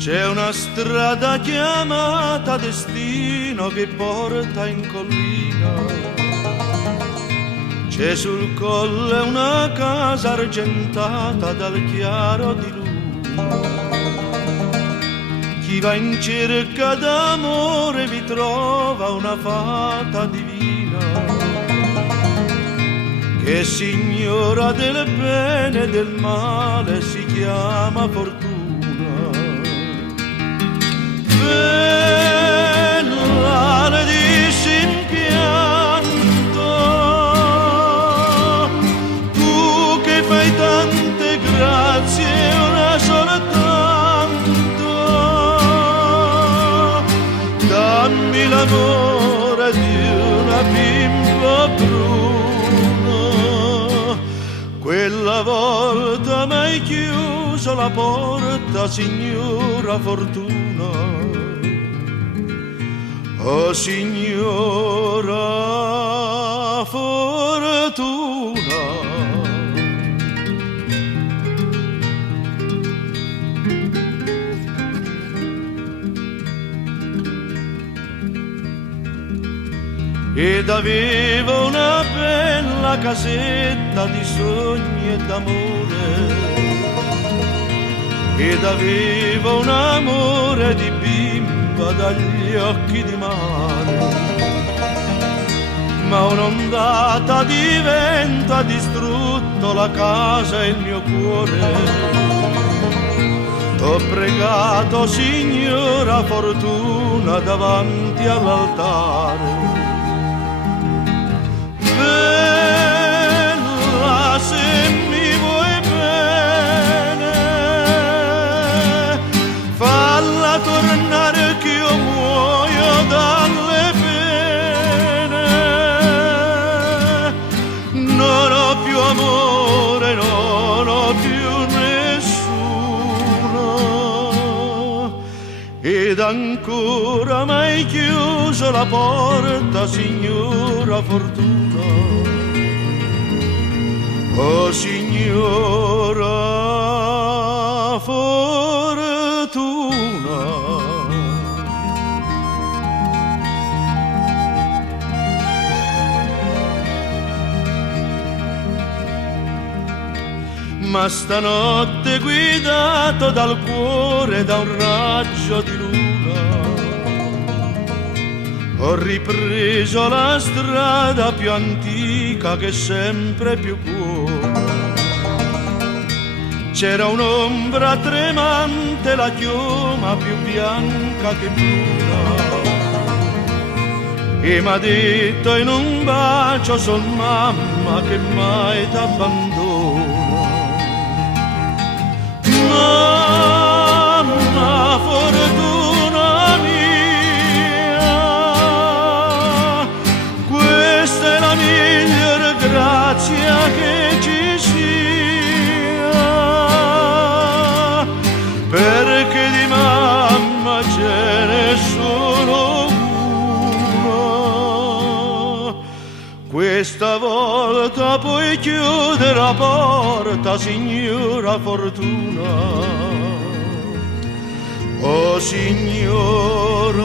C'è una strada chiamata destino che porta in collina. C'è sul colle una casa argentata dal chiaro di luna. Chi va in cerca d'amore vi trova una fata divina che signora del bene e del male si chiama fortuna. Bella le dissi in pianto, tu che fai tante grazie una soltanto, dammi l'amore di una bimba bruna. Quella volta m'hai chiuso la porta, signora fortuna. Oh signora fortuna. Ed aveva una bella casetta di sogni e d'amore, ed aveva un amore di bimba dagli occhi di mare. Ma un'ondata di vento ha distrutto la casa e il mio cuore. T'ho pregato, signora fortuna, davanti all'altare. Bella, se mi vuoi bene, falla tornare che io muoio dalle pene. Non ho più amore, non ho più nessuno, ed ancora m'hai chiuso la porta, signora fortuna. Oh signora fortuna. Ma stanotte guidato dal cuore da un raggio di luna, ho ripreso la strada più antica che sempre più buona. C'era un'ombra tremante, la chioma più bianca che bruna, e m'ha detto in un bacio: son mamma che mai t'abbandona. Mamma fortuna mia, questa è la miglior grazia che ci sia, perché di mamma ce n'è solo una. Questa volta puoi chiudere la porta, signora fortuna. Oh signora